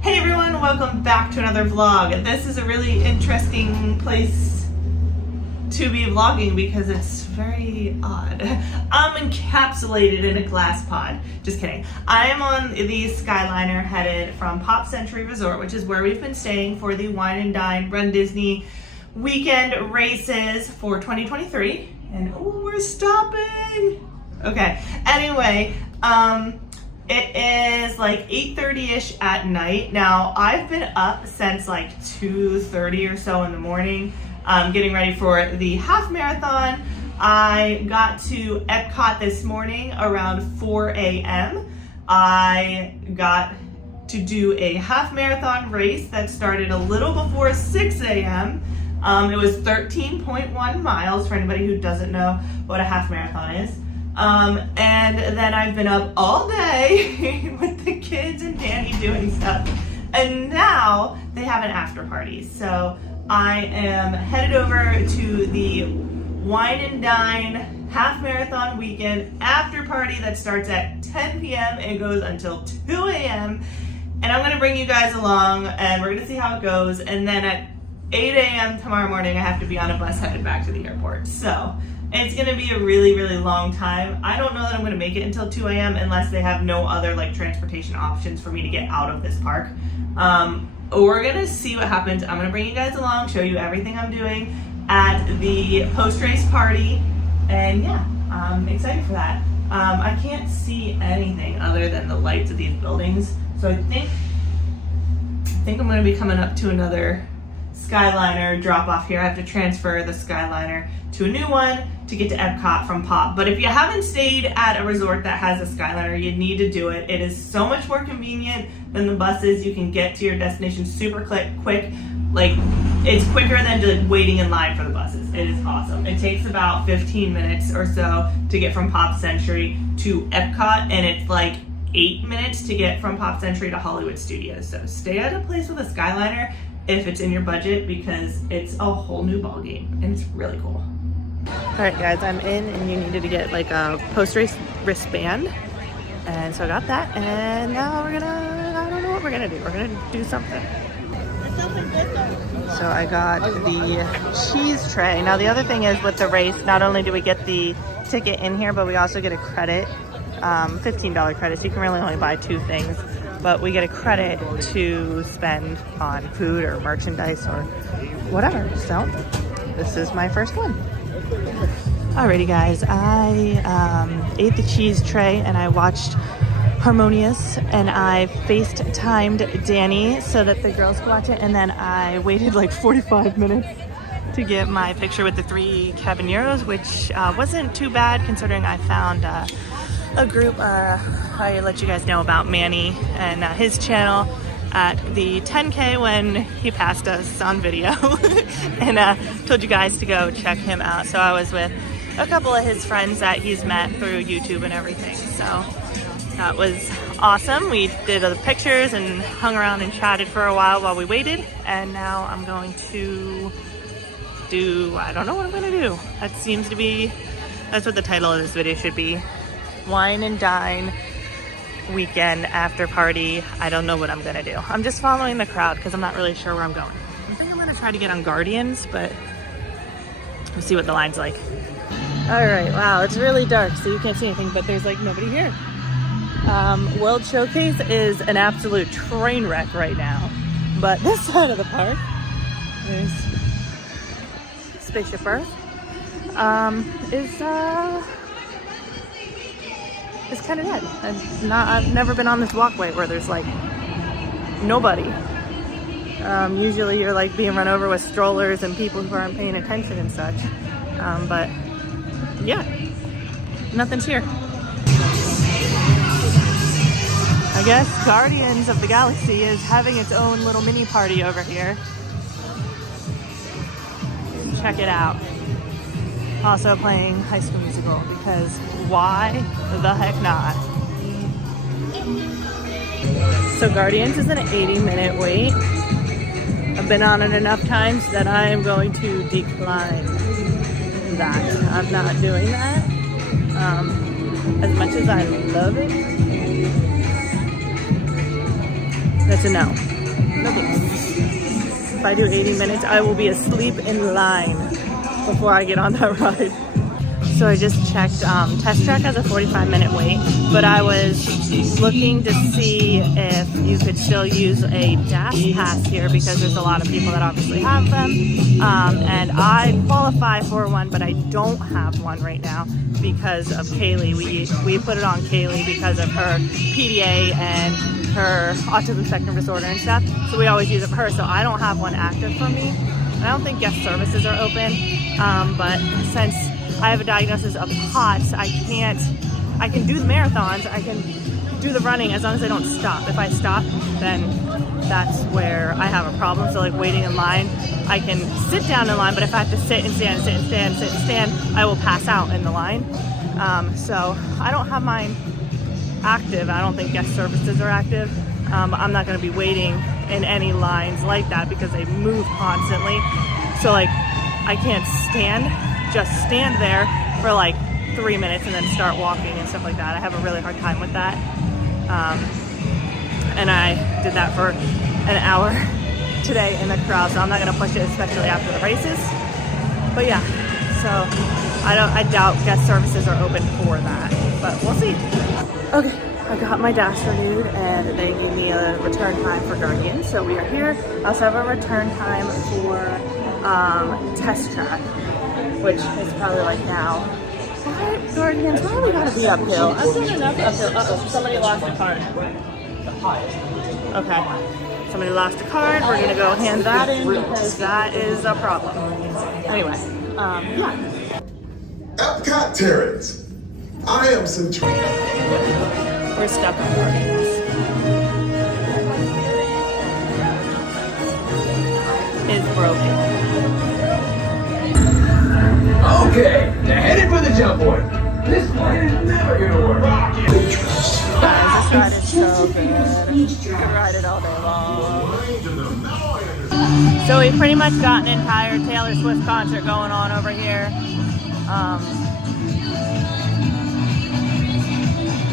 Hey everyone, welcome back to another vlog. This is a really interesting place to be vlogging because it's very odd. I'm encapsulated in a glass pod. Just kidding. I am on the Skyliner headed from Pop Century Resort, which is where we've been staying for the Wine and Dine Run Disney weekend races for 2023. And oh, we're stopping. Okay, anyway, it is like 8:30ish at night. Now, I've been up since like 2:30 or so in the morning, getting ready for the half marathon. I got to Epcot this morning around 4 a.m. I got to do a half marathon race that started a little before 6 a.m. It was 13.1 miles for anybody who doesn't know what a half marathon is. And then I've been up all day with the kids and Danny doing stuff. And now they have an after party. So I am headed over to the Wine and Dine half marathon weekend after party that starts at 10 p.m. and goes until 2 a.m. And I'm going to bring you guys along and we're going to see how it goes. And then at 8 a.m. tomorrow morning, I have to be on a bus headed back to the airport. So it's going to be a really, really long time. I don't know that I'm going to make it until 2 a.m. unless they have no other like transportation options for me to get out of this park. We're going to see what happens. I'm going to bring you guys along, show you everything I'm doing at the post-race party. And yeah, I'm excited for that. I can't see anything other than the lights of these buildings. So I think I'm going to be coming up to another Skyliner drop off here. I have to transfer the Skyliner to a new one to get to Epcot from Pop. But if you haven't stayed at a resort that has a Skyliner, you need to do it. It is so much more convenient than the buses. You can get to your destination super quick. Like, it's quicker than just waiting in line for the buses. It is awesome. It takes about 15 minutes or so to get from Pop Century to Epcot, and it's like 8 minutes to get from Pop Century to Hollywood Studios. So stay at a place with a Skyliner if it's in your budget, because it's a whole new ball game and it's really cool. All right guys, I'm in and you needed to get like a post-race wristband. And so I got that, and now I don't know what we're gonna do. We're gonna do something. So I got the cheese tray. Now the other thing is with the race, not only do we get the ticket in here, but we also get a credit, $15 credit. So you can really only buy 2 things. But we get a credit to spend on food or merchandise or whatever. So this is my first one. Alrighty guys, I ate the cheese tray and I watched Harmonious, and I FaceTimed Danny so that the girls could watch it, and then I waited like 45 minutes to get my picture with the 3 caballeros, which wasn't too bad considering I found a group. I let you guys know about Manny and his channel at the 10K when he passed us on video and told you guys to go check him out. So I was with a couple of his friends that he's met through YouTube and everything. So that was awesome. We did other pictures and hung around and chatted for a while we waited. And now I'm going to I don't know what I'm going to do. That seems to be, that's what the title of this video should be. Wine and Dine weekend after party. I don't know what I'm gonna do. I'm just following the crowd because I'm not really sure where I'm going. I think I'm gonna try to get on Guardians, but we'll see what the line's like. All right, wow, it's really dark, so you can't see anything, but there's like nobody here. World Showcase is an absolute train wreck right now, but this side of the park, there's Spaceship Earth, it's kind of dead. I've never been on this walkway where there's like nobody. Usually you're like being run over with strollers and people who aren't paying attention and such. But yeah, nothing's here. I guess Guardians of the Galaxy is having its own little mini party over here. Check it out. Also playing High School Musical, because why the heck not? So Guardians is an 80-minute wait. I've been on it enough times that I am going to decline that. I'm not doing that. As much as I love it, That's a no. No thanks. If I do 80 minutes, I will be asleep in line before I get on that ride. So I just checked, Test Track has a 45-minute wait, but I was looking to see if you could still use a Dash Pass here because there's a lot of people that obviously have them. And I qualify for one, but I don't have one right now because of Kaylee. We put it on Kaylee because of her PDA and her autism spectrum disorder and stuff. So we always use it for her, so I don't have one active for me. And I don't think guest services are open, but since I have a diagnosis of POTS, I can do the marathons, I can do the running as long as I don't stop. If I stop, then that's where I have a problem. So like waiting in line, I can sit down in line, but if I have to sit and stand, sit and stand, sit and stand, I will pass out in the line. So I don't have mine active. I don't think guest services are active. But I'm not gonna be waiting in any lines like that because they move constantly. So like I can't just stand there for like 3 minutes and then start walking and stuff like that. I have a really hard time with that. And I did that for an hour today in the crowd, so I'm not gonna push it, especially after the races. But yeah, so I doubt guest services are open for that, but we'll see. Okay, I got my dash renewed and they gave me a return time for Guardian, so we are here. I also have a return time for Test Track, which is probably like now. What? Guardians, why do we gotta be uphill? I've done enough uphill. Uh-oh, somebody lost a card. Okay, somebody lost a card. We're gonna go hand that in because that is a problem. Anyway, yeah. Epcot Terrence, I am Central. We're stuck on Guardians. It's broken. Okay, now headed for the jump point. This plan is never gonna work. Guys, this ride is so good. You could ride it all day long. So we've pretty much got an entire Taylor Swift concert going on over here.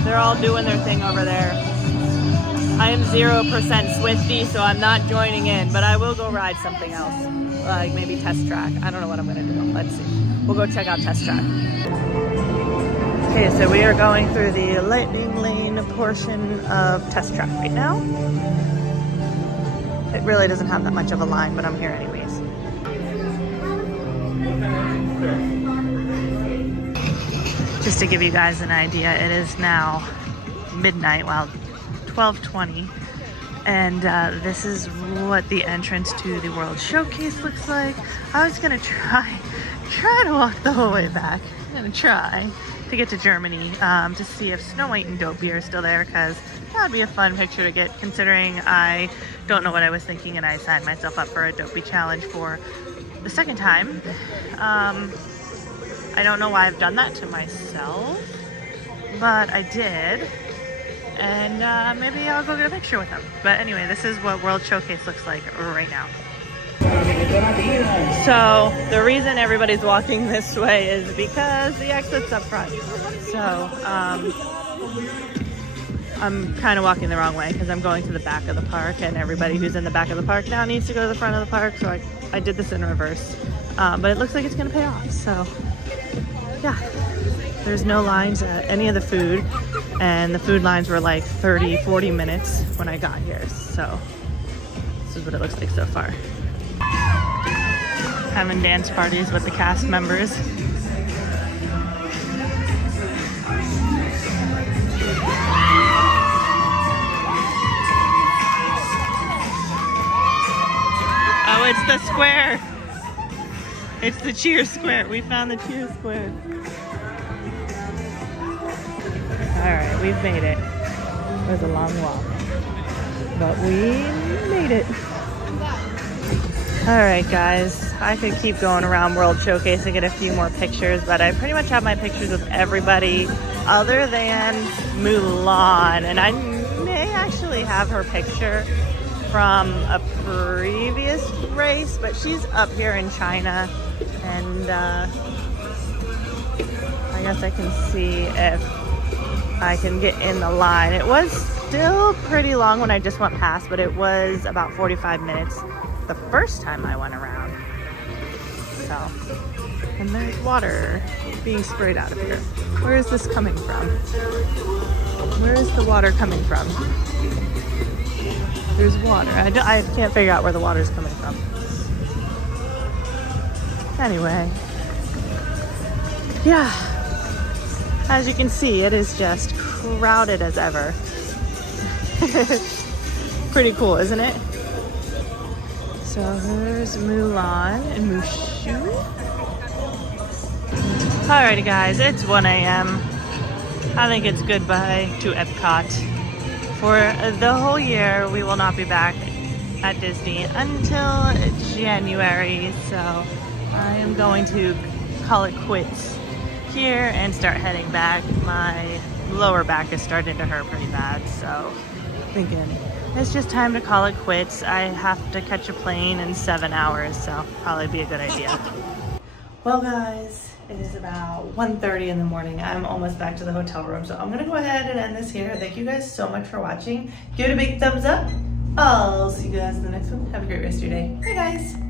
They're all doing their thing over there. I am 0% Swiftie, so I'm not joining in, but I will go ride something else, like maybe Test Track. I don't know what I'm gonna do. Let's see. We'll go check out Test Track. Okay, so we are going through the lightning lane portion of Test Track right now. It really doesn't have that much of a line, but I'm here anyways. Just to give you guys an idea, it is now midnight, well, 12:20, and this is what the entrance to the World Showcase looks like. I was gonna try to walk the whole way back. I'm gonna try to get to Germany to see if Snow White and Dopey are still there, because that would be a fun picture to get, considering I don't know what I was thinking and I signed myself up for a Dopey challenge for the second time. I don't know why I've done that to myself, but I did. And maybe I'll go get a picture with them. But anyway, this is what World Showcase looks like right now. So the reason everybody's walking this way is because the exit's up front. So I'm kind of walking the wrong way because I'm going to the back of the park, and everybody who's in the back of the park now needs to go to the front of the park. So I did this in reverse. But it looks like it's gonna pay off. So yeah, there's no lines at any of the food. And the food lines were like 30-40 minutes when I got here. So this is what it looks like so far. Having dance parties with the cast members. Oh, it's the square. It's the cheer square. We found the cheer square. All right, we've made it. It was a long walk, but we made it. All right, guys, I could keep going around World Showcase and get a few more pictures, but I pretty much have my pictures with everybody other than Mulan, and I may actually have her picture from a previous race, but she's up here in China, and I guess I can see if I can get in the line. It was still pretty long when I just went past, but it was about 45 minutes the first time I went around. So, and there's water being sprayed out of here. Where is this coming from? Where is the water coming from? There's water. I can't figure out where the water is coming from. Anyway, yeah, as you can see, it is just crowded as ever. Pretty cool, isn't it? So there's Mulan and Mushu. Alrighty guys, it's 1 a.m. I think it's goodbye to Epcot. For the whole year, we will not be back at Disney until January, so I am going to call it quits here and start heading back. My lower back is starting to hurt pretty bad, so thinking it's just time to call it quits. I have to catch a plane in 7 hours, so probably be a good idea. Well guys, it is about 1:30 in the morning. I'm almost back to the hotel room, so I'm gonna go ahead and end this here. Thank you guys so much for watching. Give it a big thumbs up. I'll see you guys in the next one. Have a great rest of your day. Bye guys.